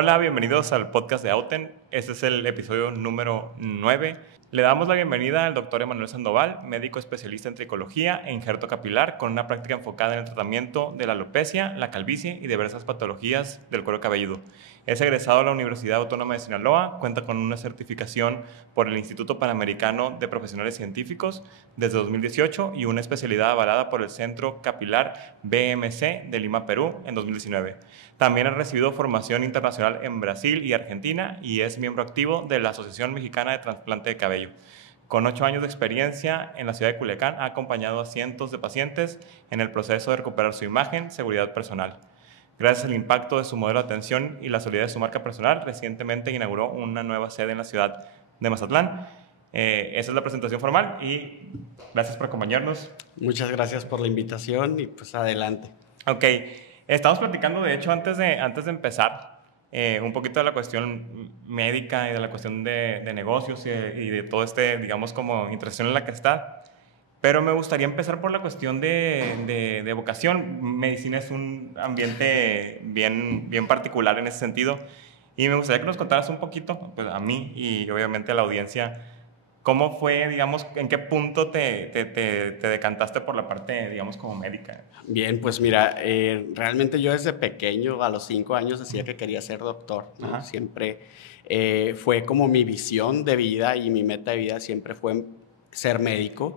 Hola, bienvenidos al podcast de Auten. Este es el episodio número 9. Le damos la bienvenida al doctor Emanuel Sandoval, médico especialista en tricología e injerto capilar, con una práctica enfocada en el tratamiento de la alopecia, la calvicie y diversas patologías del cuero cabelludo. Es egresado de la Universidad Autónoma de Sinaloa, cuenta con una certificación por el Instituto Panamericano de Profesionales Científicos desde 2018 y una especialidad avalada por el Centro Capilar BMC de Lima, Perú, en 2019. También ha recibido formación internacional en Brasil y Argentina y es miembro activo de la Asociación Mexicana de Trasplante de Cabello. Con 8 años de experiencia en la ciudad de Culiacán, ha acompañado a cientos de pacientes en el proceso de recuperar su imagen, seguridad personal. Gracias al impacto de su modelo de atención y la solidez de su marca personal, recientemente inauguró una nueva sede en la ciudad de Mazatlán. Esa es la presentación formal y gracias por acompañarnos. Muchas gracias por la invitación y pues adelante. Ok, estamos platicando de hecho antes de empezar un poquito de la cuestión médica y de la cuestión de negocios y de todo digamos, como interacción en la que está. Pero me gustaría empezar por la cuestión de vocación. Medicina es un ambiente bien particular en ese sentido. Y me gustaría que nos contaras un poquito, pues a mí y obviamente a la audiencia, cómo fue, digamos, en qué punto te decantaste por la parte, digamos, como médica. Bien, pues mira, realmente yo desde pequeño, a los 5 años, decía que quería ser doctor, ¿no? Siempre fue como mi visión de vida y mi meta de vida siempre fue ser médico.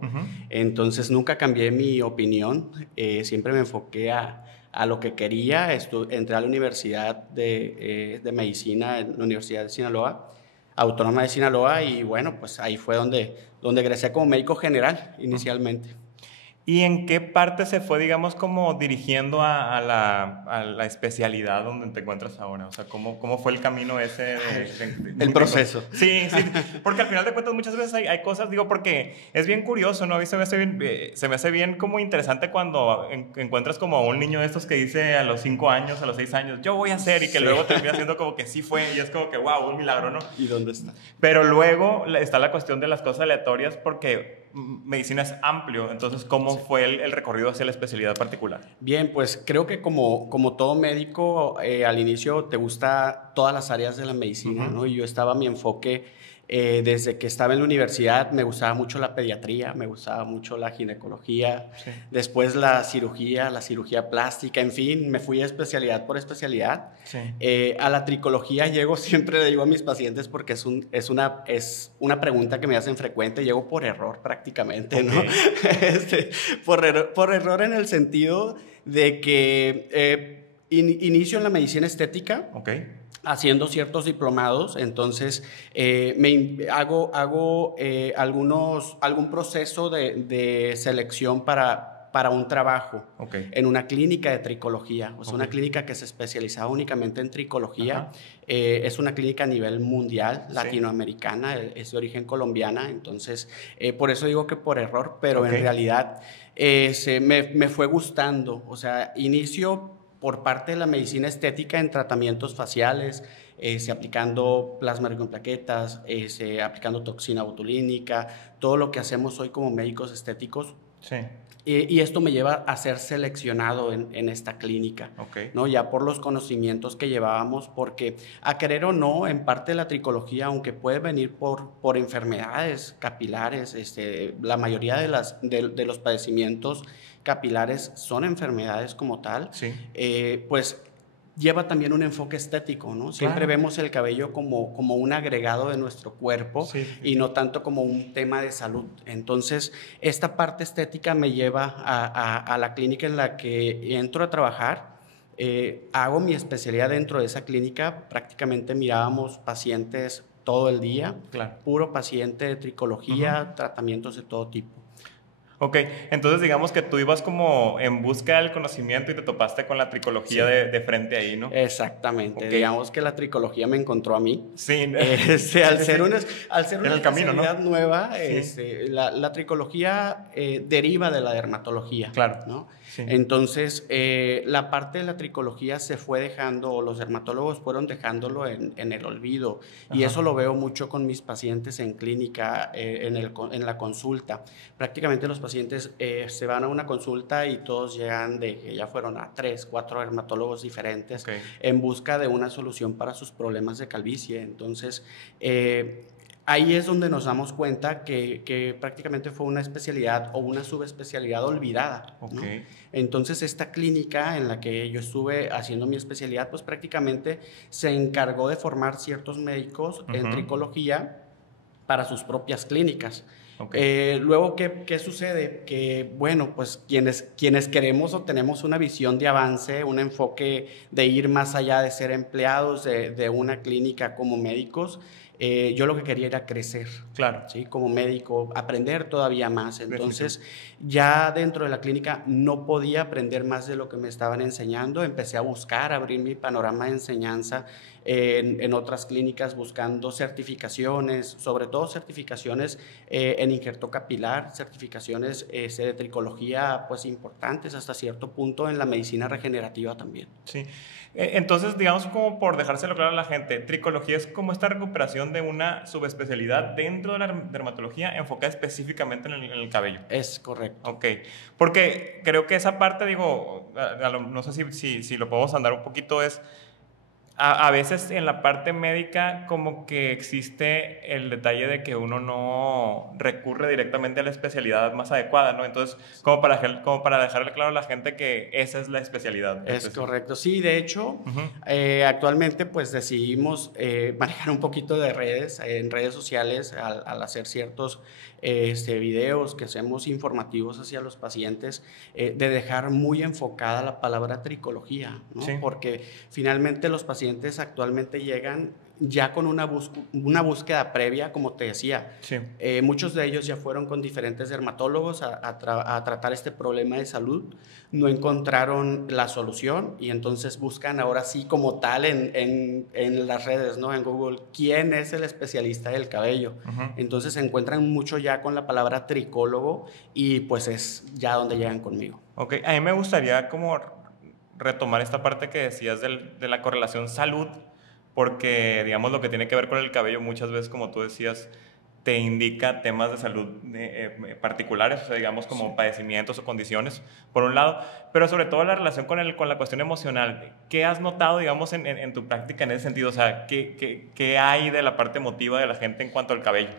Entonces nunca cambié mi opinión, siempre me enfoqué a lo que quería. Entré a la Universidad de Medicina en la Universidad de Sinaloa, Autónoma de Sinaloa, y bueno, pues ahí fue donde egresé como médico general inicialmente. ¿Y en qué parte se fue, digamos, como dirigiendo a la especialidad donde te encuentras ahora? O sea, ¿cómo fue el camino ese? El proceso. Sí, porque al final de cuentas muchas veces hay cosas, digo, porque es bien curioso, ¿no? A mí se me hace bien como interesante cuando encuentras como a un niño de estos que dice a los 5 años, a los 6 años, yo voy a hacer, y que luego termina siendo como que sí fue, y es como que, wow, un milagro, ¿no? ¿Y dónde está? Pero luego está la cuestión de las cosas aleatorias porque medicina es amplio, entonces ¿cómo fue el recorrido hacia la especialidad particular? Bien, pues creo que como todo médico, al inicio te gusta todas las áreas de la medicina, ¿no? Y yo mi enfoque desde que estaba en la universidad, me gustaba mucho la pediatría, me gustaba mucho la ginecología, después la cirugía plástica, en fin, me fui a especialidad por especialidad. A la tricología siempre le digo a mis pacientes porque es una pregunta que me hacen frecuente, llego por error prácticamente, ¿no? Por error en el sentido de que inicio en la medicina estética. Haciendo ciertos diplomados, entonces hago algún proceso de selección para un trabajo en una clínica de tricología, o sea, una clínica que se especializaba únicamente en tricología. Es una clínica a nivel mundial, latinoamericana, es de origen colombiana, entonces por eso digo que por error, pero en realidad me fue gustando, o sea, inicio por parte de la medicina estética en tratamientos faciales, aplicando plasma rico en plaquetas, aplicando toxina botulínica, todo lo que hacemos hoy como médicos estéticos. Y esto me lleva a ser seleccionado en esta clínica, ¿no? Ya por los conocimientos que llevábamos, porque a querer o no, en parte de la tricología, aunque puede venir por enfermedades capilares, la mayoría de los padecimientos capilares son enfermedades como tal, pues lleva también un enfoque estético, ¿no? Siempre vemos el cabello como un agregado de nuestro cuerpo y no tanto como un tema de salud. Entonces, esta parte estética me lleva a la clínica en la que entro a trabajar. Hago mi especialidad dentro de esa clínica. Prácticamente mirábamos pacientes todo el día, puro paciente de tricología, tratamientos de todo tipo. Ok, entonces digamos que tú ibas como en busca del conocimiento y te topaste con la tricología de frente ahí, ¿no? Exactamente, digamos que la tricología me encontró a mí. Sí. Al ser una especialidad nueva, la tricología deriva de la dermatología, ¿no? Sí. Entonces, la parte de la tricología se fue dejando, o los dermatólogos fueron dejándolo en el olvido. Ajá. Y eso lo veo mucho con mis pacientes en clínica, en la consulta. Prácticamente los pacientes se van a una consulta y todos llegan de que ya fueron a 3, 4 dermatólogos diferentes, okay, en busca de una solución para sus problemas de calvicie. Entonces, ahí es donde nos damos cuenta que prácticamente fue una especialidad o una subespecialidad olvidada, okay, ¿no? Entonces, esta clínica en la que yo estuve haciendo mi especialidad, pues prácticamente se encargó de formar ciertos médicos en tricología para sus propias clínicas. Okay. Luego, ¿qué sucede? Que, bueno, pues quienes queremos o tenemos una visión de avance, un enfoque de ir más allá de ser empleados de una clínica como médicos, yo lo que quería era crecer, claro, ¿sí? Como médico, aprender todavía más. Entonces, ya dentro de la clínica no podía aprender más de lo que me estaban enseñando. Empecé a buscar, abrir mi panorama de enseñanza en otras clínicas, buscando certificaciones, sobre todo certificaciones en injerto capilar, certificaciones de tricología, pues importantes hasta cierto punto en la medicina regenerativa también. Sí. Entonces, digamos, como por dejárselo claro a la gente, tricología es como esta recuperación de una subespecialidad dentro de la dermatología enfocada específicamente en el cabello. Es correcto. Ok, porque creo que esa parte, digo, no sé si lo podemos andar un poquito, es a veces en la parte médica como que existe el detalle de que uno no recurre directamente a la especialidad más adecuada, ¿no? Entonces, como para dejarle claro a la gente que esa es la especialidad. Es correcto. Sí, de hecho, actualmente pues decidimos manejar un poquito de redes, en redes sociales, al hacer ciertos videos que hacemos informativos hacia los pacientes, de dejar muy enfocada la palabra tricología, ¿no? Sí. Porque finalmente los pacientes actualmente llegan ya con una búsqueda previa, como te decía. Sí. Muchos de ellos ya fueron con diferentes dermatólogos a tratar este problema de salud, no encontraron la solución y entonces buscan ahora sí como tal en las redes, ¿no? En Google, ¿quién es el especialista del cabello? Entonces se encuentran mucho ya con la palabra tricólogo y pues es ya donde llegan conmigo. Ok, a mí me gustaría como retomar esta parte que decías de la correlación salud, porque digamos lo que tiene que ver con el cabello muchas veces, como tú decías, te indica temas de salud particulares, o sea, digamos como sí, padecimientos o condiciones, por un lado, pero sobre todo la relación con la cuestión emocional. ¿Qué has notado, digamos, en tu práctica en ese sentido? O sea, ¿qué hay de la parte emotiva de la gente en cuanto al cabello?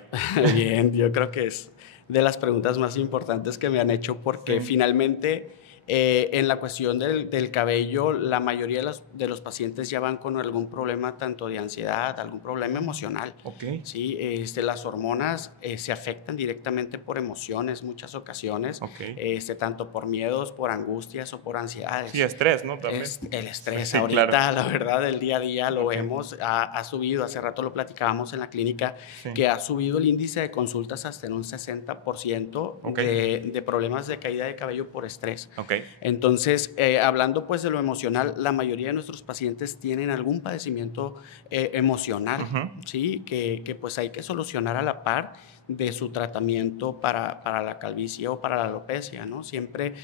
Bien, yo creo que es de las preguntas más importantes que me han hecho porque sí, finalmente en la cuestión del cabello, la mayoría de los pacientes ya van con algún problema tanto de ansiedad, algún problema emocional. Okay. ¿Sí? Las hormonas se afectan directamente por emociones muchas ocasiones, okay, tanto por miedos, por angustias o por ansiedades. Sí, estrés, ¿no? También. El estrés, sí, ahorita, claro, la verdad, el día a día lo vemos, ha subido, hace rato lo platicábamos en la clínica, sí, que ha subido el índice de consultas hasta en un 60%, okay, de problemas de caída de cabello por estrés. Okay. Entonces, hablando pues de lo emocional, la mayoría de nuestros pacientes tienen algún padecimiento emocional, ¿sí? Que pues hay que solucionar a la par de su tratamiento para la calvicie o para la alopecia, ¿no? Siempre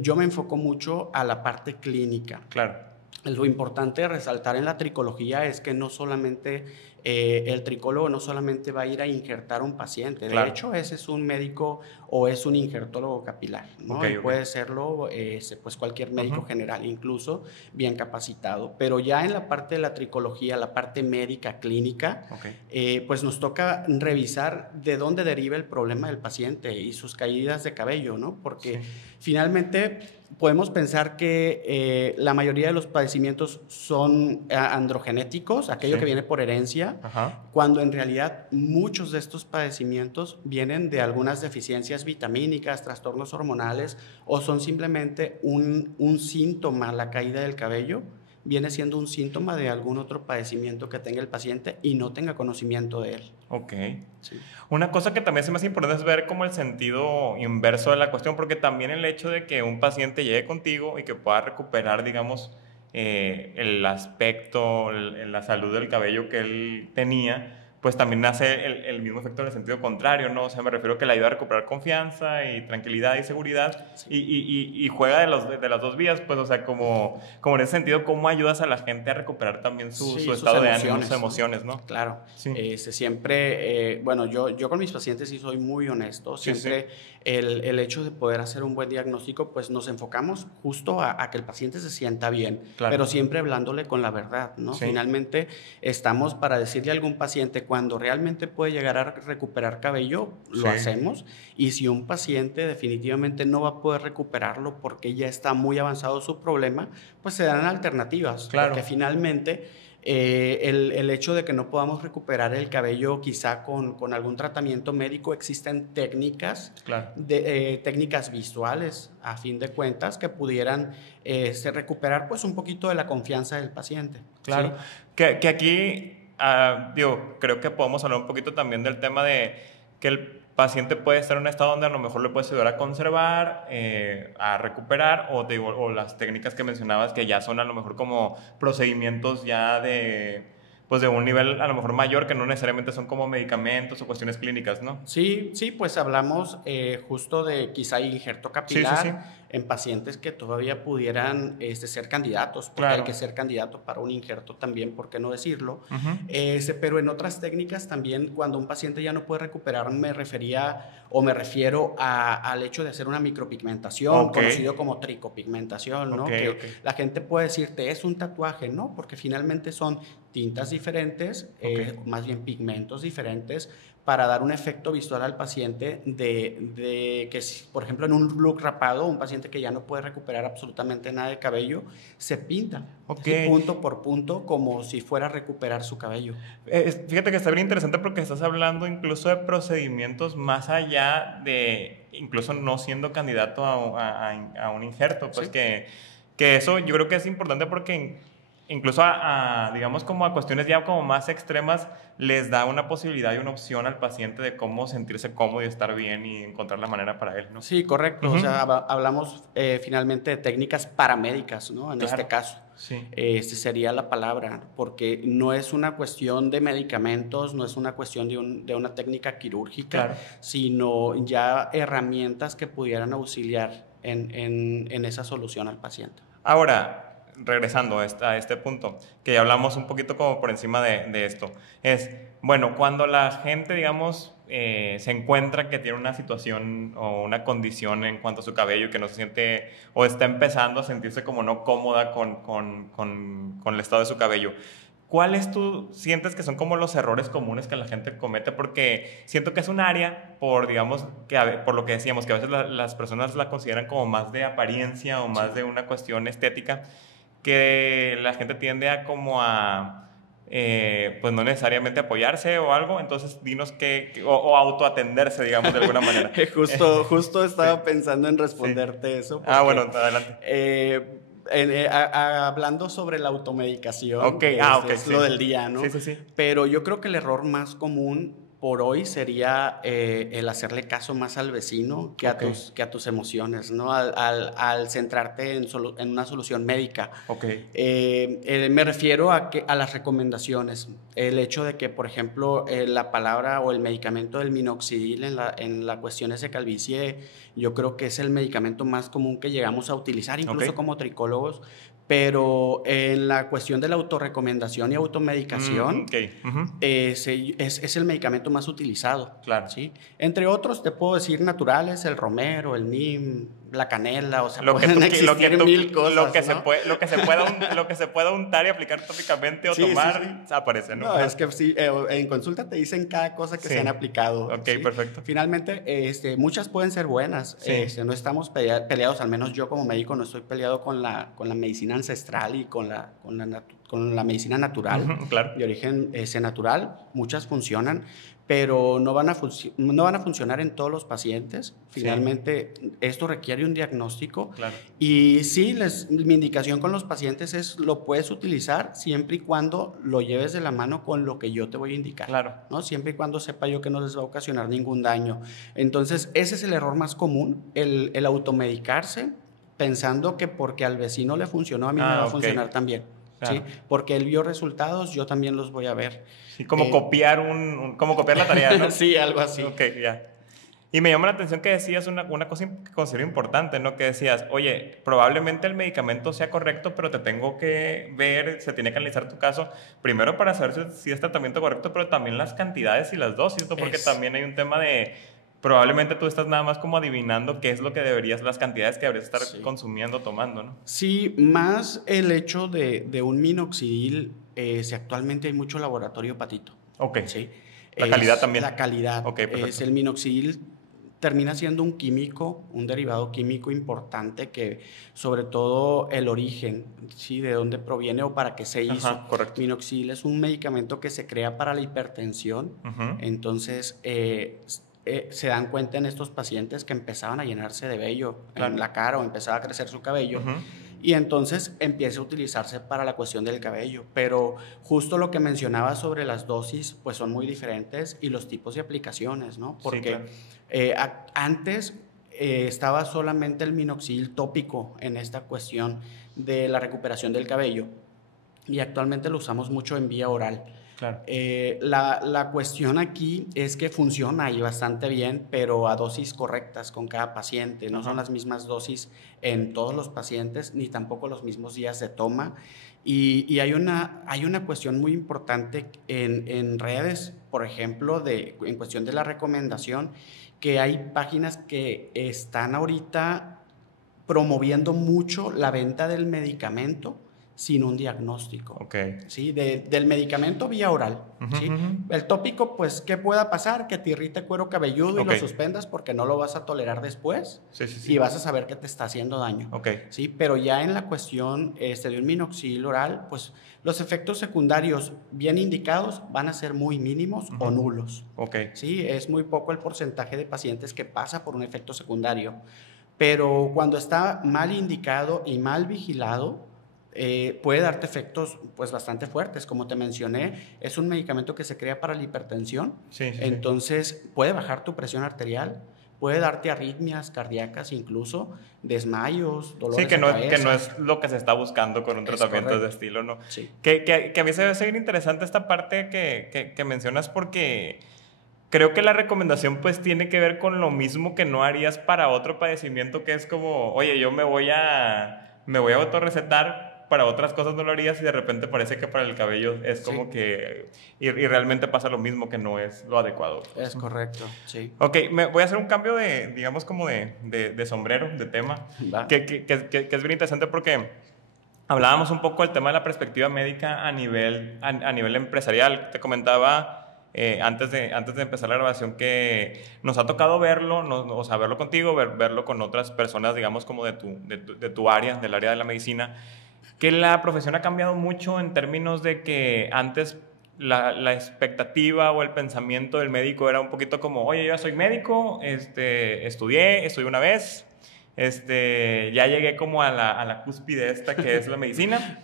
yo me enfoco mucho a la parte clínica. Claro. Lo importante de resaltar en la tricología es que no solamente el tricólogo no solamente va a ir a injertar a un paciente, claro, de hecho ese es un médico o es un injertólogo capilar, ¿no? Okay, puede serlo pues cualquier médico general, incluso bien capacitado, pero ya en la parte de la tricología, la parte médica, clínica, okay, pues nos toca revisar de dónde deriva el problema del paciente y sus caídas de cabello, ¿no? Porque sí, finalmente podemos pensar que la mayoría de los padecimientos son androgenéticos, aquello, sí, que viene por herencia, cuando en realidad muchos de estos padecimientos vienen de algunas deficiencias vitamínicas, trastornos hormonales o son simplemente un síntoma, la caída del cabello viene siendo un síntoma de algún otro padecimiento que tenga el paciente y no tenga conocimiento de él. Ok. Sí. Una cosa que también se me hace importante es ver como el sentido inverso de la cuestión, porque también el hecho de que un paciente llegue contigo y que pueda recuperar, digamos, el aspecto, la salud del cabello que él tenía, pues también hace el mismo efecto en el sentido contrario, ¿no? O sea, me refiero a que le ayuda a recuperar confianza y tranquilidad y seguridad, sí. y juega de las dos vías, pues, o sea, como en ese sentido, ¿cómo ayudas a la gente a recuperar también su estado de ánimo, sus emociones, ¿no? Claro, sí. Siempre, bueno, yo con mis pacientes sí soy muy honesto, siempre sí. El hecho de poder hacer un buen diagnóstico, pues nos enfocamos justo a que el paciente se sienta bien, claro. Pero siempre hablándole con la verdad, ¿no? Sí. Finalmente estamos para decirle a algún paciente cuando realmente puede llegar a recuperar cabello, lo hacemos, y si un paciente definitivamente no va a poder recuperarlo porque ya está muy avanzado su problema, pues se dan alternativas, claro. Porque finalmente el hecho de que no podamos recuperar el cabello quizá con algún tratamiento médico, existen técnicas, claro. Técnicas visuales a fin de cuentas que pudieran recuperar pues un poquito de la confianza del paciente. Claro, ¿sí? que aquí creo que podemos hablar un poquito también del tema de que el paciente puede estar en un estado donde a lo mejor le puedes ayudar a conservar, a recuperar, o las técnicas que mencionabas que ya son a lo mejor como procedimientos ya de un nivel a lo mejor mayor, que no necesariamente son como medicamentos o cuestiones clínicas, ¿no? Sí, pues hablamos justo de quizá injerto capilar, sí. En pacientes que todavía pudieran ser candidatos, porque claro. Hay que ser candidato para un injerto también, ¿por qué no decirlo? Uh-huh. Pero en otras técnicas también, cuando un paciente ya no puede recuperar, me refiero al hecho de hacer una micropigmentación, conocido como tricopigmentación, ¿no? Que la gente puede decirte, es un tatuaje, ¿no? Porque finalmente son tintas diferentes, más bien pigmentos diferentes, para dar un efecto visual al paciente de que, por ejemplo, en un look rapado, un paciente que ya no puede recuperar absolutamente nada de cabello, se pinta punto por punto como si fuera a recuperar su cabello. Fíjate que está bien interesante porque estás hablando incluso de procedimientos más allá de, incluso no siendo candidato a un injerto, pues sí. que eso yo creo que es importante porque incluso digamos como a cuestiones ya como más extremas les da una posibilidad y una opción al paciente de cómo sentirse cómodo y estar bien y encontrar la manera para él, ¿no? Sí, correcto. Uh-huh. O sea, hablamos finalmente de técnicas paramédicas, ¿no? En este caso. Sí. Sería la palabra, porque no es una cuestión de medicamentos, no es una cuestión de una técnica quirúrgica, claro. Sino ya herramientas que pudieran auxiliar en esa solución al paciente. Ahora, regresando a este punto, que ya hablamos un poquito como por encima de esto, es, bueno, cuando la gente, digamos, se encuentra que tiene una situación o una condición en cuanto a su cabello, que no se siente o está empezando a sentirse como no cómoda con el estado de su cabello, ¿cuáles tú sientes que son como los errores comunes que la gente comete? Porque siento que es un área, digamos, por lo que decíamos, que a veces las personas la consideran como más de apariencia o más sí. de una cuestión estética, que la gente tiende a como a, pues no necesariamente apoyarse o algo, entonces dinos o autoatenderse, digamos, de alguna manera. justo estaba sí. pensando en responderte sí. eso. Porque, bueno, adelante. Hablando sobre la automedicación, es sí. lo del día, ¿no? Sí. Pero yo creo que el error más común por hoy sería el hacerle caso más al vecino que a tus emociones, ¿no? Al centrarte en una solución médica. Me refiero a las recomendaciones. El hecho de que, por ejemplo, la palabra o el medicamento del minoxidil en la cuestión de calvicie, yo creo que es el medicamento más común que llegamos a utilizar, incluso como tricólogos. Pero en la cuestión de la autorrecomendación y automedicación, es el medicamento más utilizado. Claro. ¿Sí? Entre otros, te puedo decir naturales, el romero, el neem, la canela, o sea, lo pueden existir mil cosas, lo que se pueda untar y aplicar tópicamente o tomar, aparece, ¿no? No, es que sí, en consulta te dicen cada cosa que se han aplicado. ¿sí? Perfecto. Finalmente, muchas pueden ser buenas. No estamos peleados, al menos yo como médico no estoy peleado con la medicina ancestral y con la medicina natural, claro. de origen natural. Muchas funcionan, pero no van a funcionar en todos los pacientes. Finalmente, esto requiere un diagnóstico. Claro. Y sí, mi indicación con los pacientes es, lo puedes utilizar siempre y cuando lo lleves de la mano con lo que yo te voy a indicar. Claro. ¿no? Siempre y cuando sepa yo que no les va a ocasionar ningún daño. Entonces, ese es el error más común, el automedicarse, pensando que porque al vecino le funcionó, a mí me va a funcionar también. claro. ¿sí? Porque él vio resultados, yo también los voy a ver. Sí, como copiar como copiar la tarea, ¿no? Sí, algo así. Ok, ya. Y me llama la atención que decías una cosa que considero importante, ¿no? Que decías, oye, probablemente el medicamento sea correcto, pero te tengo que ver, se tiene que analizar tu caso, primero para saber si es tratamiento correcto, pero también las cantidades y las dosis, ¿no? Porque también hay un tema de, probablemente tú estás nada más como adivinando qué es lo que deberías, las cantidades que deberías estar consumiendo, tomando, ¿no? Sí, más el hecho de un minoxidil, si actualmente hay mucho laboratorio patito. Ok. ¿Sí? La calidad también. La calidad. Ok, perfecto. Es el minoxidil termina siendo un químico, un derivado químico importante que sobre todo el origen, ¿sí? De dónde proviene o para qué se hizo. Ajá, correcto. Minoxidil es un medicamento que se crea para la hipertensión, entonces se dan cuenta en estos pacientes que empezaban a llenarse de vello en la cara o empezaba a crecer su cabello. Y entonces empieza a utilizarse para la cuestión del cabello. Pero justo lo que mencionaba sobre las dosis, pues son muy diferentes y los tipos de aplicaciones, ¿no? Porque antes estaba solamente el minoxidil tópico en esta cuestión de la recuperación del cabello y actualmente lo usamos mucho en vía oral. Claro. La cuestión aquí es que funciona y bastante bien, pero a dosis correctas con cada paciente. No son las mismas dosis en todos los pacientes, ni tampoco los mismos días de toma. Y hay una cuestión muy importante en redes, por ejemplo, en cuestión de la recomendación, que hay páginas que están ahorita promoviendo mucho la venta del medicamento sin un diagnóstico. Okay. ¿Sí? Del medicamento vía oral. ¿Sí? El tópico, pues, ¿qué pueda pasar? Que te irrite cuero cabelludo y lo suspendas porque no lo vas a tolerar después y vas a saber que te está haciendo daño. ¿Sí? Pero ya en la cuestión de un minoxidil oral, pues los efectos secundarios bien indicados van a ser muy mínimos o nulos. ¿Sí? Es muy poco el porcentaje de pacientes que pasa por un efecto secundario. Pero cuando está mal indicado y mal vigilado, puede darte efectos pues bastante fuertes. Como te mencioné, es un medicamento que se crea para la hipertensión. Entonces puede bajar tu presión arterial, puede darte arritmias cardíacas, incluso desmayos, dolores de cabeza. Que no es lo que se está buscando con un tratamiento de estilo, ¿no? Sí. Que a mí se me hace bien interesante esta parte que mencionas, porque creo que la recomendación pues tiene que ver con lo mismo que no harías para otro padecimiento, que es como, oye, yo me voy a autorrecetar, para otras cosas no lo harías y de repente parece que para el cabello es como que... Y realmente pasa lo mismo, que no es lo adecuado. Es correcto, sí. Ok, voy a hacer un cambio digamos como de sombrero, de tema, que es bien interesante porque hablábamos un poco del tema de la perspectiva médica a nivel empresarial. Te comentaba antes de empezar la grabación que nos ha tocado verlo, o sea, verlo contigo, verlo con otras personas, digamos como de tu área, del área de la medicina, que la profesión ha cambiado mucho en términos de que antes la expectativa o el pensamiento del médico era un poquito como, oye, yo soy médico, estudié una vez, ya llegué como a la cúspide esta que es la medicina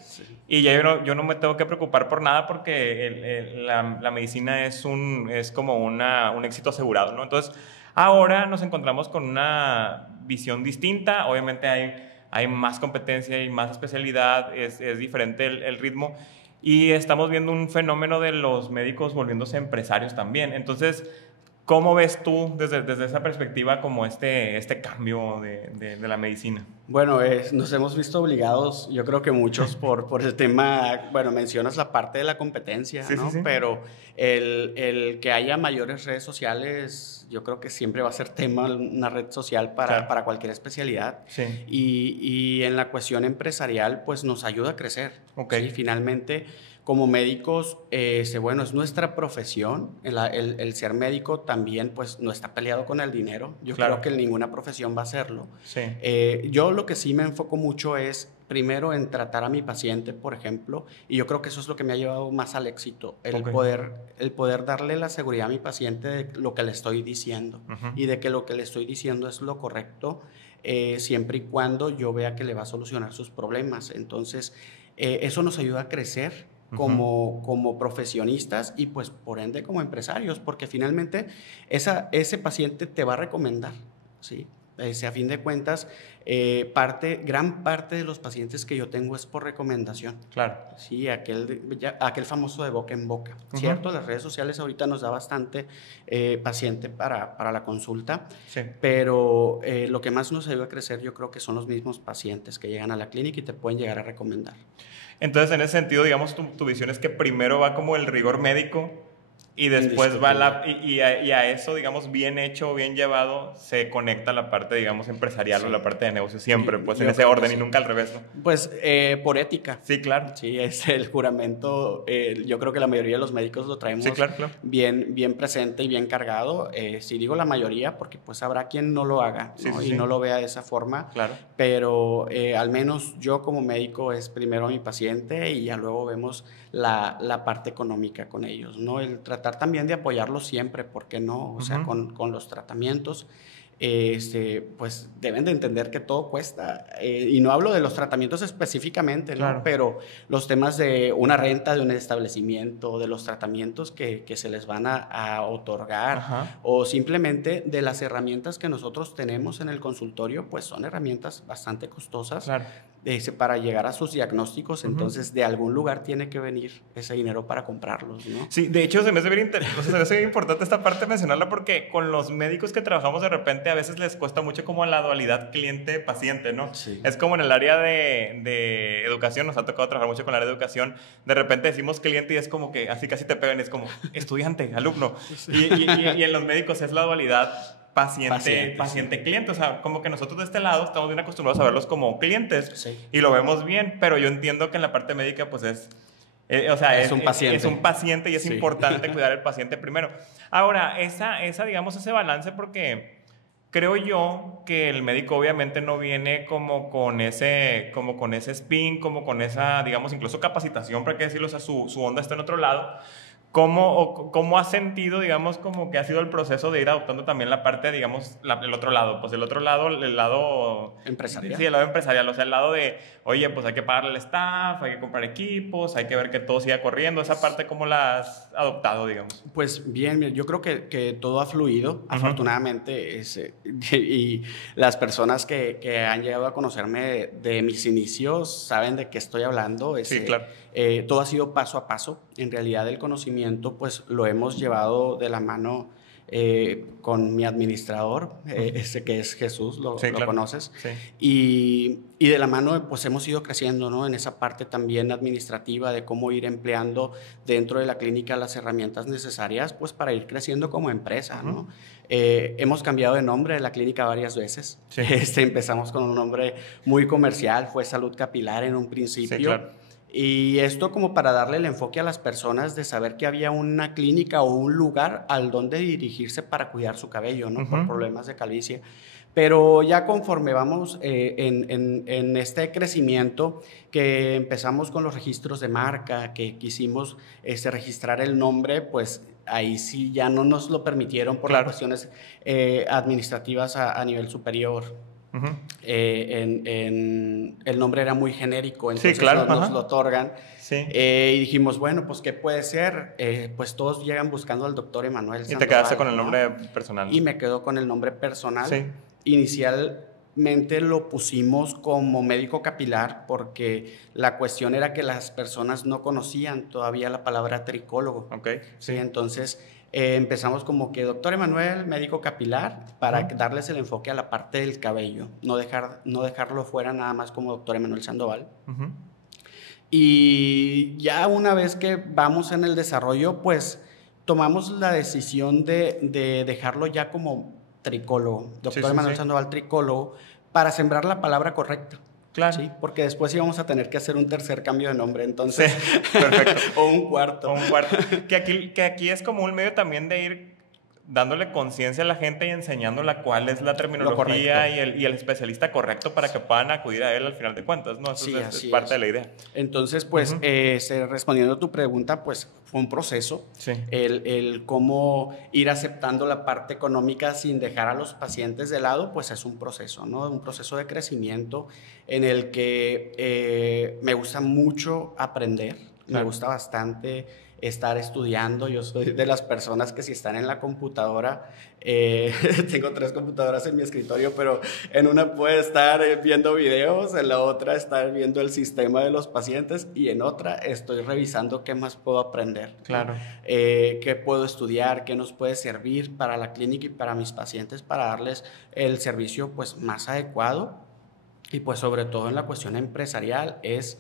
y ya yo no me tengo que preocupar por nada porque la medicina es como un éxito asegurado, ¿no? Entonces, ahora nos encontramos con una visión distinta. Obviamente hay más competencia y más especialidad, es diferente el ritmo y estamos viendo un fenómeno de los médicos volviéndose empresarios también. Entonces, ¿cómo ves tú desde esa perspectiva como este cambio de la medicina? Bueno, nos hemos visto obligados, yo creo que muchos, por el tema, bueno, mencionas la parte de la competencia, ¿no? Sí. Pero el que haya mayores redes sociales, yo creo que siempre va a ser tema, una red social para cualquier especialidad. Sí. Y en la cuestión empresarial, pues nos ayuda a crecer. ¿Sí? Finalmente, como médicos, bueno, es nuestra profesión. El ser médico también, pues, no está peleado con el dinero. Yo creo que ninguna profesión va a hacerlo. Sí. Yo lo que sí me enfoco mucho es, primero, en tratar a mi paciente, por ejemplo, y yo creo que eso es lo que me ha llevado más al éxito, el poder darle la seguridad a mi paciente de lo que le estoy diciendo y de que lo que le estoy diciendo es lo correcto, siempre y cuando yo vea que le va a solucionar sus problemas. Entonces, eso nos ayuda a crecer como profesionistas y pues por ende como empresarios, porque finalmente ese paciente te va a recomendar, ¿sí? A fin de cuentas, gran parte de los pacientes que yo tengo es por recomendación. Claro. Sí, aquel famoso de boca en boca, ¿cierto? Las redes sociales ahorita nos da bastante paciente para la consulta, sí. Pero lo que más nos ayuda a crecer yo creo que son los mismos pacientes que llegan a la clínica y te pueden llegar a recomendar. Entonces, en ese sentido, digamos, tu visión es que primero va como el rigor médico y después va y a eso, digamos, bien hecho, bien llevado, se conecta la parte, digamos, empresarial o la parte de negocio siempre, pues en ese orden y nunca al revés, ¿no? Pues por ética. Sí, claro. Sí, es el juramento, yo creo que la mayoría de los médicos lo traemos bien presente y bien cargado. Si digo la mayoría, porque pues habrá quien no lo haga, ¿no? Y no lo vea de esa forma. Claro. Pero al menos yo como médico es primero a mi paciente y ya luego vemos la parte económica con ellos, ¿no? El tratar también de apoyarlos siempre, ¿por qué no? O sea, con los tratamientos, pues deben de entender que todo cuesta, y no hablo de los tratamientos específicamente, ¿no? Claro. Pero los temas de una renta de un establecimiento, de los tratamientos que se les van a otorgar, o simplemente de las herramientas que nosotros tenemos en el consultorio, pues son herramientas bastante costosas. Claro. Para llegar a sus diagnósticos, entonces de algún lugar tiene que venir ese dinero para comprarlos, ¿no? Sí, de hecho se me hace bien importante esta parte mencionarla porque con los médicos que trabajamos de repente a veces les cuesta mucho como la dualidad cliente-paciente, ¿no? Sí. Es como en el área de educación, nos ha tocado trabajar mucho con el área de educación, de repente decimos cliente y es como que así casi te pegan, es como estudiante, alumno, sí. y en los médicos es la dualidad paciente-cliente, o sea, como que nosotros de este lado estamos bien acostumbrados a verlos como clientes y lo vemos bien, pero yo entiendo que en la parte médica pues es un paciente. Es un paciente y es importante cuidar al paciente primero. Ahora, digamos, ese balance, porque creo yo que el médico obviamente no viene como con ese spin, como con esa, digamos, incluso capacitación, para qué decirlo, o sea, su onda está en otro lado. ¿Cómo has sentido, digamos, como que ha sido el proceso de ir adoptando también la parte, digamos, el otro lado? Pues el otro lado, el lado... empresarial. Sí, el lado empresarial, o sea, el lado de, oye, pues hay que pagarle al staff, hay que comprar equipos, hay que ver que todo siga corriendo. Esa parte, ¿cómo la has adoptado, digamos? Pues bien, yo creo que todo ha fluido, afortunadamente, y las personas que han llegado a conocerme de mis inicios saben de qué estoy hablando. Sí, claro. Todo ha sido paso a paso. En realidad el conocimiento pues lo hemos llevado de la mano con mi administrador, que es Jesús, lo conoces. Sí. Y de la mano pues hemos ido creciendo, ¿no? En esa parte también administrativa de cómo ir empleando dentro de la clínica las herramientas necesarias pues para ir creciendo como empresa, ¿no? Hemos cambiado de nombre de la clínica varias veces. Sí. Empezamos con un nombre muy comercial, fue Salud Capilar en un principio. Sí, claro. Y esto como para darle el enfoque a las personas de saber que había una clínica o un lugar al donde dirigirse para cuidar su cabello, ¿no? Por problemas de calvicie. Pero ya conforme vamos en este crecimiento, que empezamos con los registros de marca, que quisimos registrar el nombre, pues ahí sí ya no nos lo permitieron por las cuestiones administrativas a nivel superior. El nombre era muy genérico, entonces nos lo otorgan. Sí. Y dijimos, bueno, pues ¿qué puede ser? Pues todos llegan buscando al doctor Emanuel Sandoval. Y te quedaste con el nombre personal. Y me quedo con el nombre personal. Sí. Inicialmente lo pusimos como médico capilar porque la cuestión era que las personas no conocían todavía la palabra tricólogo. Okay. Sí, entonces empezamos como que doctor Emanuel, médico capilar, para darles el enfoque a la parte del cabello, no dejarlo fuera nada más como doctor Emanuel Sandoval. Y ya una vez que vamos en el desarrollo, pues tomamos la decisión de dejarlo ya como tricólogo, doctor Emanuel Sandoval tricólogo, para sembrar la palabra correcta. Claro. Sí, porque después íbamos a tener que hacer un tercer cambio de nombre, entonces. Sí, perfecto. O un cuarto. Que aquí es como un medio también de ir dándole conciencia a la gente y enseñándola cuál es la terminología y el especialista correcto para que puedan acudir a él al final de cuentas, ¿no? Eso es parte de la idea. Entonces, pues, respondiendo a tu pregunta, pues, fue un proceso. Sí. El cómo ir aceptando la parte económica sin dejar a los pacientes de lado, pues, es un proceso, ¿no? Un proceso de crecimiento en el que me gusta mucho aprender. Me gusta bastante estar estudiando. Yo soy de las personas que si están en la computadora, tengo 3 computadoras en mi escritorio, pero en una puede estar viendo videos, en la otra estar viendo el sistema de los pacientes y en otra estoy revisando qué más puedo aprender. Claro. Qué puedo estudiar, qué nos puede servir para la clínica y para mis pacientes para darles el servicio pues más adecuado. Y pues sobre todo en la cuestión empresarial es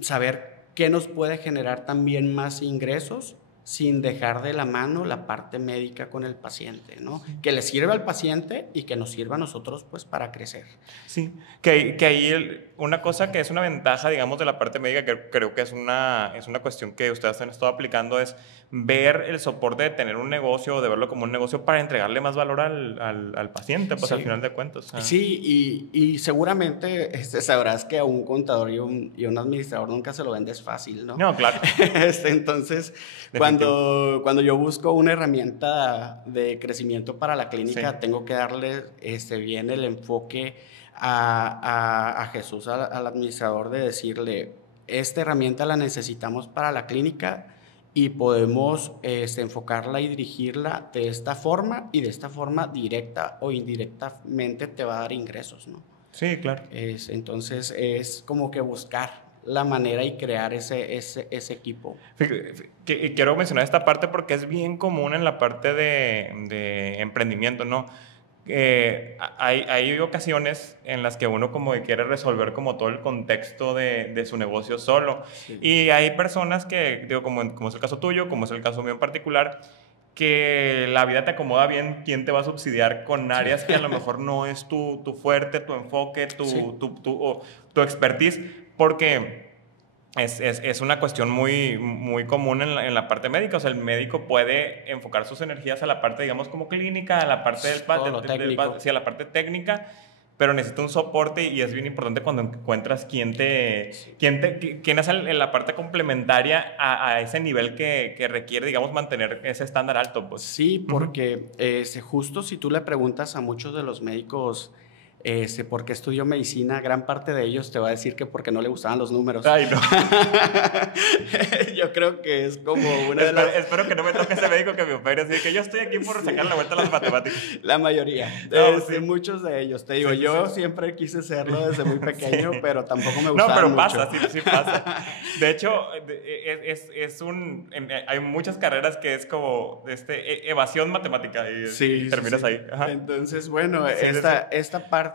saber qué nos puede generar también más ingresos sin dejar de la mano la parte médica con el paciente, ¿no? Que le sirva al paciente y que nos sirva a nosotros pues para crecer. Sí, que ahí una cosa que es una ventaja, digamos, de la parte médica, que creo que es una cuestión que ustedes han estado aplicando, es ver el soporte de tener un negocio, de verlo como un negocio para entregarle más valor al paciente, pues al final de cuentas. Sí, y seguramente sabrás que a un contador y un administrador nunca se lo vendes fácil, ¿no? No, claro. Entonces, cuando yo busco una herramienta de crecimiento para la clínica, tengo que darle bien el enfoque a Jesús, al administrador, de decirle, esta herramienta la necesitamos para la clínica y podemos enfocarla y dirigirla de esta forma, y de esta forma directa o indirectamente te va a dar ingresos, ¿no? Sí, claro. Entonces es como que buscar la manera y crear ese equipo. Y quiero mencionar esta parte porque es bien común en la parte de emprendimiento, ¿no? Hay ocasiones en las que uno como que quiere resolver como todo el contexto de su negocio solo. Sí. Y hay personas que, digo, como es el caso tuyo, como es el caso mío en particular, que la vida te acomoda bien quién te va a subsidiar con áreas que a lo mejor no es tu fuerte, tu enfoque, tu expertise, porque es una cuestión muy, muy común en la parte médica. O sea, el médico puede enfocar sus energías a la parte, digamos, como clínica, a la parte sí, a la parte técnica, pero necesita un soporte y es bien importante cuando encuentras quién hace la parte complementaria a ese nivel que requiere, digamos, mantener ese estándar alto. Pues. Sí, porque justo si tú le preguntas a muchos de los médicos por qué estudió medicina, gran parte de ellos te va a decir que porque no le gustaban los números. Ay, no. Yo creo que es como una de las... Espero que no me toque ese médico que me opere, así que yo estoy aquí por sacar la vuelta a las matemáticas. La mayoría, sí. Muchos de ellos. Te digo, sí, yo siempre quise serlo desde muy pequeño, pero tampoco me gustaba mucho. No, pero pasa, sí pasa. De hecho, hay muchas carreras que es como evasión matemática y terminas ahí. Ajá. Entonces, bueno, esta parte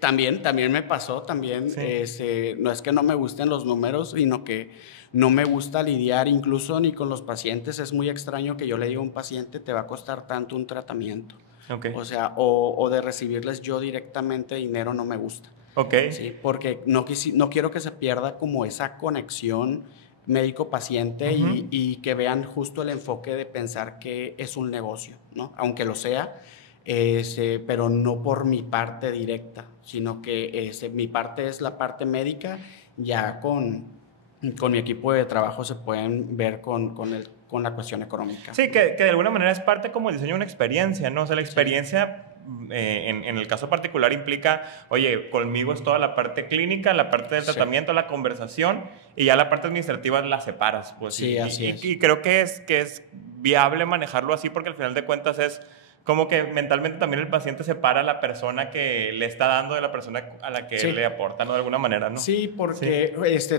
también me pasó, no es que no me gusten los números, sino que no me gusta lidiar incluso ni con los pacientes. Es muy extraño que yo le diga a un paciente, te va a costar tanto un tratamiento. Okay. O sea, o de recibirles yo directamente dinero no me gusta. Okay. ¿Sí? Porque no quiero que se pierda como esa conexión médico-paciente y que vean justo el enfoque de pensar que es un negocio, ¿no? Aunque lo sea. Pero no por mi parte directa, sino que mi parte es la parte médica. Ya con mi equipo de trabajo se pueden ver con la cuestión económica. Sí, que de alguna manera es parte como el diseño de una experiencia, ¿no? O sea, la experiencia en el caso particular implica, oye, conmigo es toda la parte clínica, la parte del tratamiento, la conversación, y ya la parte administrativa la separas. Pues, sí, así es. Y creo que es viable manejarlo así, porque al final de cuentas es como que mentalmente también el paciente separa a la persona que le está dando de la persona a la que le aporta, ¿no? De alguna manera, ¿no? Sí, porque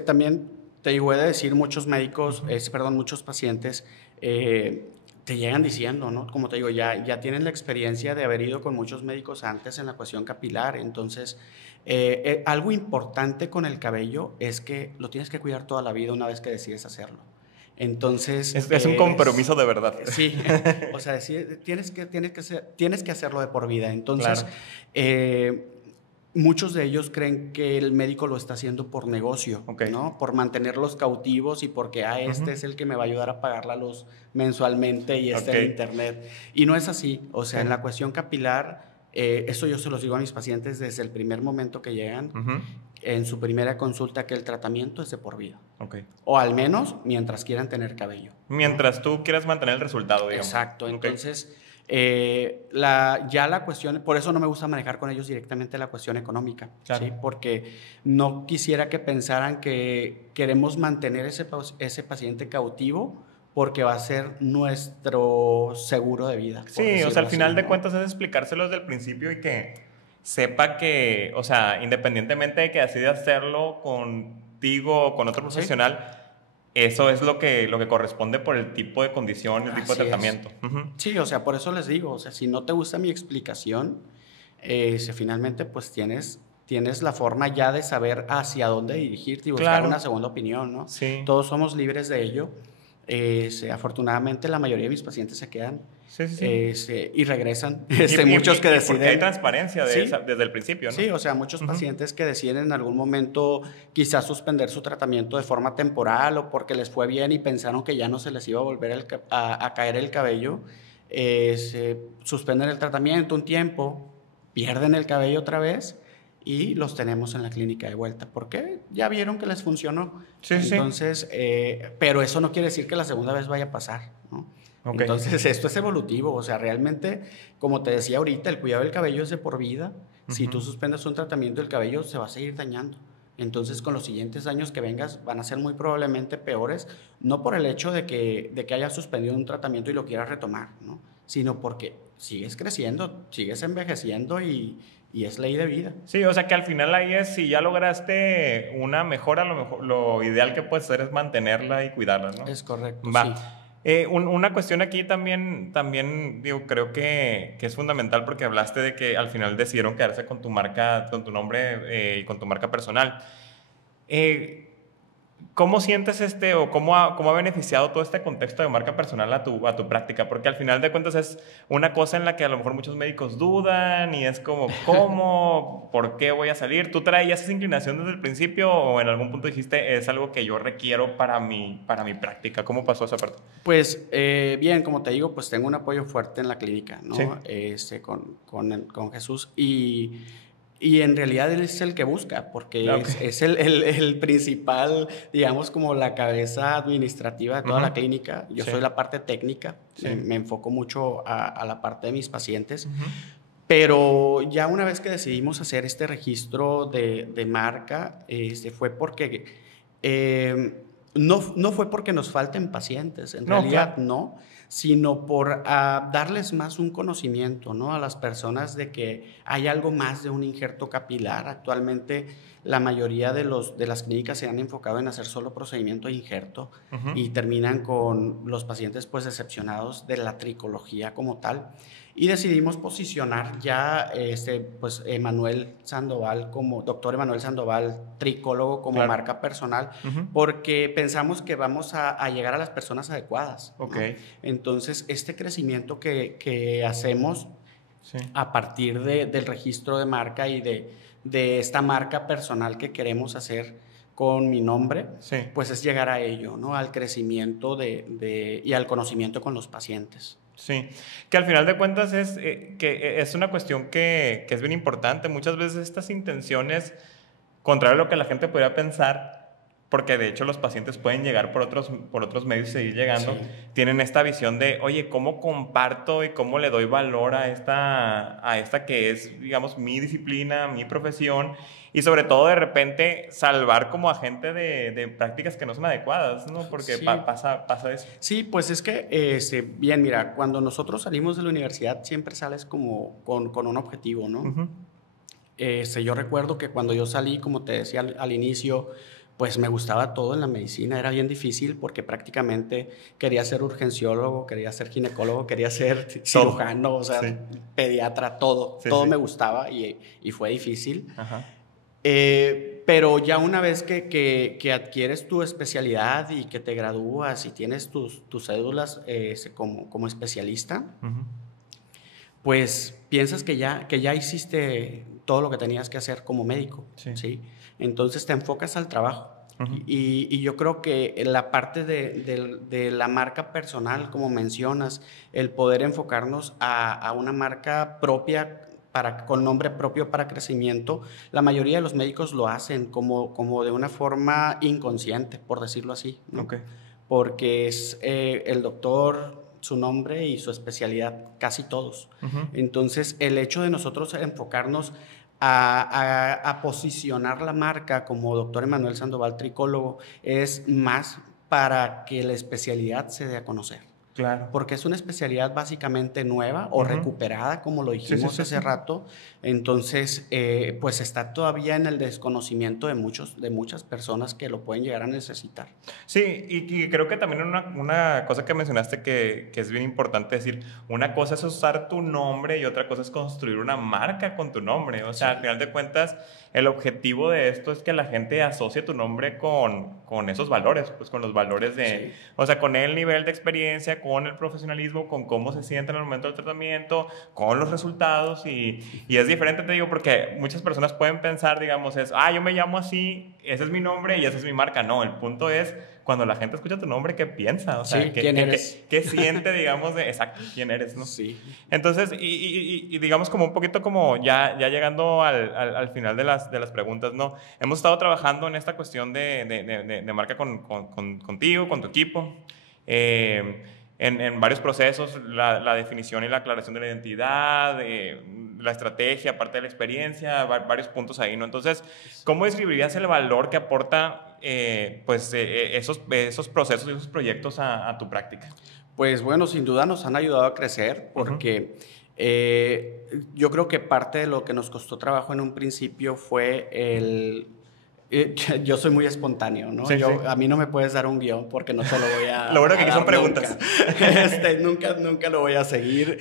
también te digo, he de decir, muchos médicos, muchos pacientes te llegan diciendo, ¿no? Como te digo, ya tienen la experiencia de haber ido con muchos médicos antes en la cuestión capilar. Entonces, algo importante con el cabello es que lo tienes que cuidar toda la vida una vez que decides hacerlo. Entonces es un compromiso de verdad. Sí, o sea, tienes que hacerlo de por vida. Entonces, claro. Muchos de ellos creen que el médico lo está haciendo por negocio, ¿no? Por mantenerlos cautivos y porque este es el que me va a ayudar a pagar la luz mensualmente y el internet. Y no es así. O sea, en la cuestión capilar, eso yo se los digo a mis pacientes desde el primer momento que llegan. En su primera consulta, que el tratamiento es de por vida. O al menos mientras quieran tener cabello. Mientras tú quieras mantener el resultado, digamos. Exacto. Entonces, Ya la cuestión, por eso no me gusta manejar con ellos directamente la cuestión económica, claro. ¿Sí? Porque no quisiera que pensaran que queremos mantener ese paciente cautivo porque va a ser nuestro seguro de vida. Sí, o sea, al final de cuentas es explicárselo desde el principio y que sepa que, o sea, independientemente de que decida hacerlo contigo o con otro profesional, ¿sí? Eso es lo que corresponde por el tipo de condición, el tipo de tratamiento. Sí, o sea, por eso les digo, o sea, si no te gusta mi explicación, si finalmente pues tienes la forma ya de saber hacia dónde dirigirte y buscar una segunda opinión, ¿no? Sí. Todos somos libres de ello. Afortunadamente la mayoría de mis pacientes se quedan y regresan. Muchos que deciden. Porque hay transparencia desde el principio, ¿no? Sí, o sea, muchos pacientes que deciden en algún momento quizás suspender su tratamiento de forma temporal o porque les fue bien y pensaron que ya no se les iba a volver a caer el cabello, se suspenden el tratamiento un tiempo, pierden el cabello otra vez y los tenemos en la clínica de vuelta. ¿Por qué? Ya vieron que les funcionó. Entonces, pero eso no quiere decir que la segunda vez vaya a pasar, ¿no? Okay. Entonces, esto es evolutivo. O sea, realmente, como te decía ahorita, el cuidado del cabello es de por vida. Si tú suspendes un tratamiento, el cabello se va a seguir dañando. Entonces, con los siguientes años que vengas, van a ser muy probablemente peores, no por el hecho de que hayas suspendido un tratamiento y lo quieras retomar, ¿no? Sino porque sigues creciendo, sigues envejeciendo y es ley de vida. Sí, o sea que al final ahí es, si ya lograste una mejora, lo ideal que puedes hacer es mantenerla y cuidarla, ¿no? Es correcto, Va. Sí. Una cuestión aquí también digo, creo que es fundamental porque hablaste de que al final decidieron quedarse con tu marca, con tu nombre y con tu marca personal. ¿Cómo sientes o cómo ha beneficiado todo este contexto de marca personal a tu práctica? Porque al final de cuentas es una cosa en la que a lo mejor muchos médicos dudan y es como, ¿cómo? ¿Por qué voy a salir? ¿Tú traías esa inclinación desde el principio o en algún punto dijiste, es algo que yo requiero para mi práctica? ¿Cómo pasó esa parte? Pues bien, como te digo, pues tengo un apoyo fuerte en la clínica, ¿no? Sí. Con Jesús y en realidad él es el que busca, porque es el principal, digamos, como la cabeza administrativa de toda la clínica. Yo soy la parte técnica, me enfoco mucho a la parte de mis pacientes. Pero ya una vez que decidimos hacer este registro de marca, fue porque, no fue porque nos falten pacientes, en realidad no, sino por darles más un conocimiento, ¿no? A las personas de que hay algo más de un injerto capilar. Actualmente la mayoría de las clínicas se han enfocado en hacer solo procedimiento de injerto y terminan con los pacientes pues decepcionados de la tricología como tal. Y decidimos posicionar ya pues doctor Emanuel Sandoval, tricólogo, como marca personal, porque pensamos que vamos a llegar a las personas adecuadas, ¿no? Entonces, este crecimiento que hacemos a partir del registro de marca y de esta marca personal que queremos hacer con mi nombre, pues es llegar a ello, ¿no? Al crecimiento y al conocimiento con los pacientes. Sí, que al final de cuentas que es una cuestión que es bien importante. Muchas veces estas intenciones, contrario a lo que la gente podría pensar, porque de hecho los pacientes pueden llegar por otros medios y seguir llegando, tienen esta visión de, oye, ¿cómo comparto y cómo le doy valor a esta que es, digamos, mi disciplina, mi profesión? Y sobre todo, de repente, salvar como a gente de prácticas que no son adecuadas, ¿no? Porque pasa eso. Sí, pues es que, bien, mira, cuando nosotros salimos de la universidad siempre sales como con un objetivo, ¿no? Yo recuerdo que cuando yo salí, como te decía al inicio, pues me gustaba todo en la medicina. Era bien difícil porque prácticamente quería ser urgenciólogo, quería ser ginecólogo, quería ser cirujano, o sea, pediatra, todo me gustaba y fue difícil. Pero ya una vez que adquieres tu especialidad y que te gradúas y tienes tus cédulas como especialista, pues piensas que ya hiciste todo lo que tenías que hacer como médico, ¿sí? Entonces te enfocas al trabajo. Y yo creo que la parte de la marca personal, como mencionas, el poder enfocarnos a una marca propia, con nombre propio para crecimiento, la mayoría de los médicos lo hacen como de una forma inconsciente, por decirlo así, ¿no? Porque es el doctor su nombre y su especialidad, casi todos. Entonces, el hecho de nosotros enfocarnos a posicionar la marca como Dr. Emanuel Sandoval Tricólogo es más para que la especialidad se dé a conocer. Claro. Porque es una especialidad básicamente nueva o recuperada, como lo dijimos hace rato. Entonces, pues está todavía en el desconocimiento de muchas personas que lo pueden llegar a necesitar. Sí, y creo que también una cosa que mencionaste que es bien importante decir, una cosa es usar tu nombre y otra cosa es construir una marca con tu nombre. O sea, al final de cuentas, el objetivo de esto es que la gente asocie tu nombre con esos valores, pues con los valores de, o sea, con el nivel de experiencia, con el profesionalismo, con cómo se siente en el momento del tratamiento, con los resultados y es diferente, te digo, porque muchas personas pueden pensar, digamos, yo me llamo así, ese es mi nombre y esa es mi marca. No, el punto es cuando la gente escucha tu nombre, ¿qué piensa? O sea, ¿quién eres? ¿qué siente, digamos, exacto, quién eres, ¿no? Sí. Entonces, y digamos como un poquito como ya llegando al final de las preguntas, ¿no? Hemos estado trabajando en esta cuestión de marca contigo, con tu equipo, en varios procesos, la definición y la aclaración de la identidad, la estrategia, parte de la experiencia, varios puntos ahí, ¿no? Entonces, ¿cómo describirías el valor que aporta esos procesos y esos proyectos a tu práctica? Pues bueno, sin duda nos han ayudado a crecer porque yo creo que parte de lo que nos costó trabajo en un principio fue yo soy muy espontano, ¿no? Sí, A mí no me puedes dar un guión porque no te lo voy a Lo bueno que aquí son dar preguntas. nunca lo voy a seguir.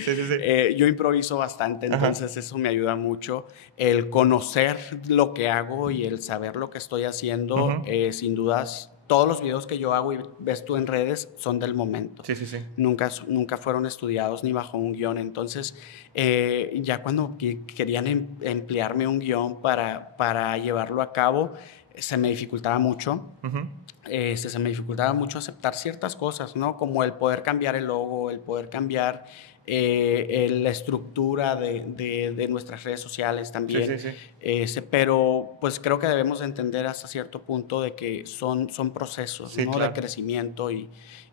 Yo improviso bastante, entonces eso me ayuda mucho. El conocer lo que hago y el saber lo que estoy haciendo, sin dudas, todos los videos que yo hago y ves tú en redes son del momento. Nunca fueron estudiados ni bajo un guión. Entonces, ya cuando querían emplearme un guión para llevarlo a cabo, se me dificultaba mucho. Se me dificultaba mucho aceptar ciertas cosas, ¿no? Como el poder cambiar el logo, el poder cambiar la estructura de nuestras redes sociales también. Pero pues creo que debemos entender hasta cierto punto de que son procesos, ¿no? Claro. De crecimiento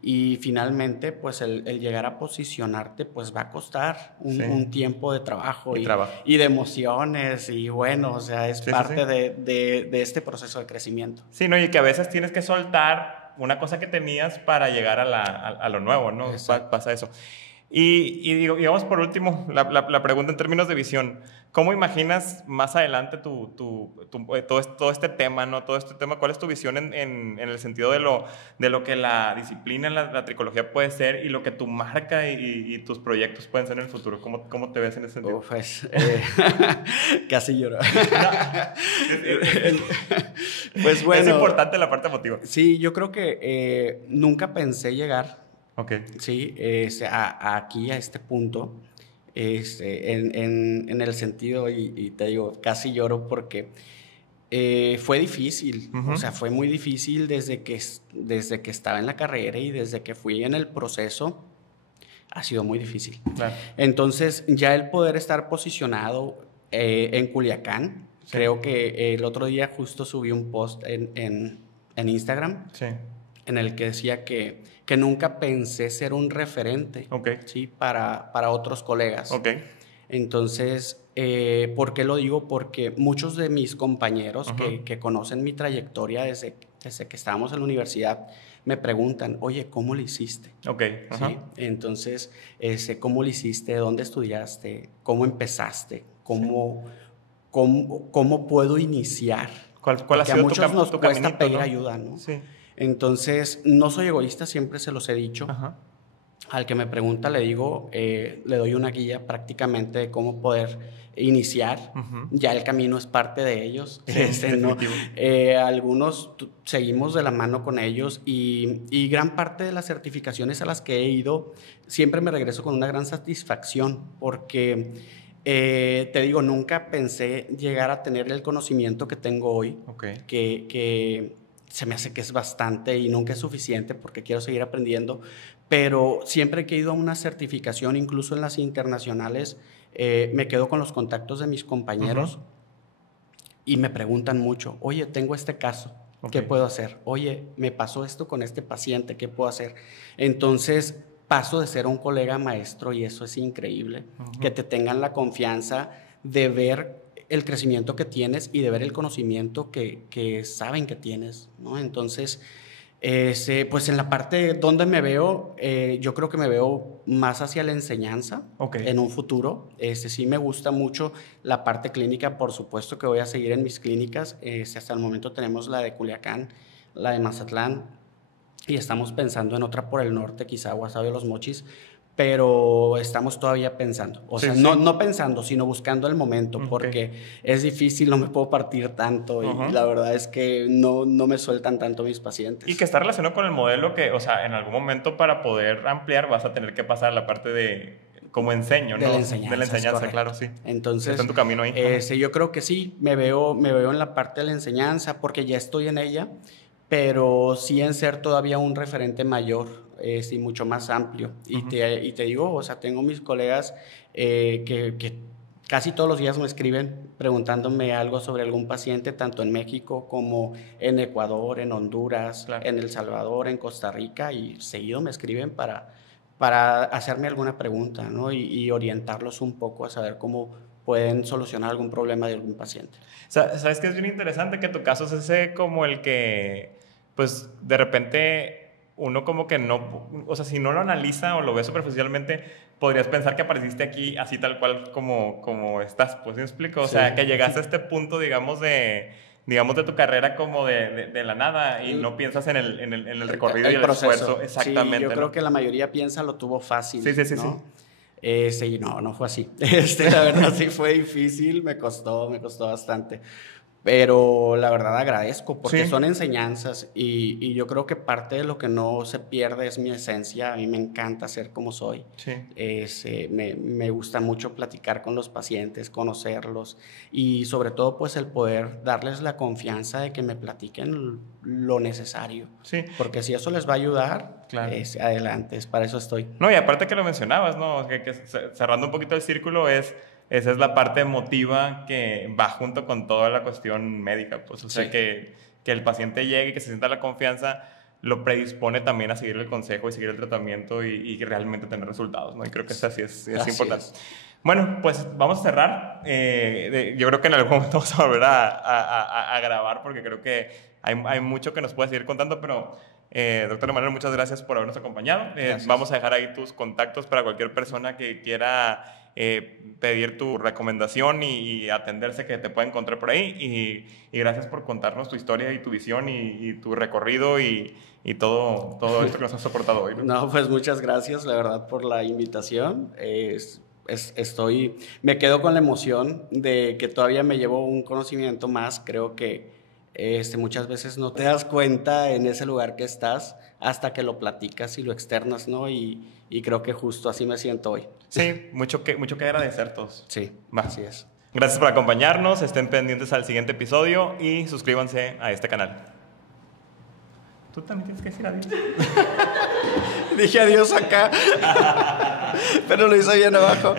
y finalmente pues el llegar a posicionarte pues va a costar un tiempo de trabajo y de emociones y bueno, o sea, es parte de este proceso de crecimiento. Sí, no, y que a veces tienes que soltar una cosa que tenías para llegar a lo nuevo, ¿no? Pasa eso. Y digamos, por último, la pregunta en términos de visión. ¿Cómo imaginas más adelante todo este tema, ¿no? Todo este tema, ¿cuál es tu visión en el sentido de lo que la disciplina, la tricología puede ser y lo que tu marca y tus proyectos pueden ser en el futuro? ¿Cómo te ves en ese sentido? Pues, casi lloro. Pues bueno. Es importante la parte emotiva. Sí, yo creo que nunca pensé llegar. Sí, aquí a este punto, en el sentido, y te digo, casi lloro porque fue difícil, o sea, fue muy difícil desde que estaba en la carrera y desde que fui en el proceso, ha sido muy difícil. Claro. Entonces, ya el poder estar posicionado en Culiacán, creo que el otro día justo subí un post en Instagram, en el que decía que nunca pensé ser un referente ¿sí? para otros colegas. Entonces, ¿por qué lo digo? Porque muchos de mis compañeros que conocen mi trayectoria desde que estábamos en la universidad me preguntan, oye, ¿cómo lo hiciste? ¿Sí? Entonces, ¿cómo lo hiciste? ¿Dónde estudiaste? ¿Cómo empezaste? ¿Cómo puedo iniciar? ¿Cuál ha sido a muchos nos cuesta caminito, pedir ¿no? ayuda, ¿no? Entonces, no soy egoísta, siempre se los he dicho. Al que me pregunta le digo, le doy una guía prácticamente de cómo poder iniciar. Ya el camino es parte de ellos. ¿No? Algunos seguimos de la mano con ellos y gran parte de las certificaciones a las que he ido, siempre me regreso con una gran satisfacción porque... te digo, nunca pensé llegar a tener el conocimiento que tengo hoy, que se me hace que es bastante y nunca es suficiente porque quiero seguir aprendiendo, pero siempre que he ido a una certificación, incluso en las internacionales, me quedo con los contactos de mis compañeros y me preguntan mucho, oye, tengo este caso, ¿qué puedo hacer? Oye, me pasó esto con este paciente, ¿qué puedo hacer? Entonces, paso de ser un colega a maestro y eso es increíble. Que te tengan la confianza de ver el crecimiento que tienes y de ver el conocimiento que saben que tienes, ¿no? Entonces, pues en la parte donde me veo, yo creo que me veo más hacia la enseñanza en un futuro. Sí me gusta mucho la parte clínica, por supuesto que voy a seguir en mis clínicas. Hasta el momento tenemos la de Culiacán, la de Mazatlán, y estamos pensando en otra por el norte, quizá Guasave o Los Mochis, pero estamos todavía pensando, no pensando, sino buscando el momento, porque es difícil, no me puedo partir tanto y la verdad es que no me sueltan tanto mis pacientes. Y que está relacionado con el modelo que, o sea, en algún momento para poder ampliar vas a tener que pasar a la parte de como enseño, ¿no? De la enseñanza, claro, sí. Entonces, está en tu camino ahí. Yo creo que sí, me veo en la parte de la enseñanza porque ya estoy en ella, pero sí en ser todavía un referente mayor, y mucho más amplio. Y te digo, o sea, tengo mis colegas que casi todos los días me escriben preguntándome algo sobre algún paciente, tanto en México como en Ecuador, en Honduras, en El Salvador, en Costa Rica, y seguido me escriben para hacerme alguna pregunta, ¿no? Y orientarlos un poco a saber cómo pueden solucionar algún problema de algún paciente. ¿Sabes qué es bien interesante? Que tu caso es ese como el que, pues, de repente uno como que no, o sea, si no lo analiza o lo ve superficialmente, podrías pensar que apareciste aquí así tal cual como estás, pues, ¿me explico? O sea, que llegaste a este punto, digamos, de tu carrera como de la nada y no piensas en el recorrido y el proceso. Esfuerzo. Exactamente. Sí, yo creo que la mayoría piensa lo tuvo fácil. Sí. Sí, no fue así. La verdad sí fue difícil, me costó bastante. Pero la verdad agradezco porque son enseñanzas y yo creo que parte de lo que no se pierde es mi esencia. A mí me encanta ser como soy. Me gusta mucho platicar con los pacientes, conocerlos y sobre todo pues el poder darles la confianza de que me platiquen lo necesario. Porque si eso les va a ayudar, adelante, para eso estoy. No, y aparte que lo mencionabas, ¿no? Que cerrando un poquito el círculo esa es la parte emotiva que va junto con toda la cuestión médica, pues, o sea, que el paciente llegue y que se sienta la confianza, lo predispone también a seguir el consejo y seguir el tratamiento y realmente tener resultados, ¿no? Y creo que eso sí es importante. Bueno, pues vamos a cerrar. Yo creo que en algún momento vamos a volver a grabar porque creo que hay mucho que nos puede seguir contando, pero doctor Emanuel, muchas gracias por habernos acompañado. Vamos a dejar ahí tus contactos para cualquier persona que quiera pedir tu recomendación y atenderse, que te pueda encontrar por ahí, y gracias por contarnos tu historia y tu visión y tu recorrido y todo esto que nos has soportado hoy, ¿no? No, pues muchas gracias, la verdad, por la invitación. Me quedo con la emoción de que todavía me llevo un conocimiento más. Creo que muchas veces no te das cuenta en ese lugar que estás hasta que lo platicas y lo externas, ¿no? Y creo que justo así me siento hoy. Sí, mucho que agradecer todos. Sí, así es. Gracias por acompañarnos, estén pendientes al siguiente episodio y suscríbanse a este canal. Tú también tienes que decir adiós. Dije adiós acá, pero lo hice bien abajo.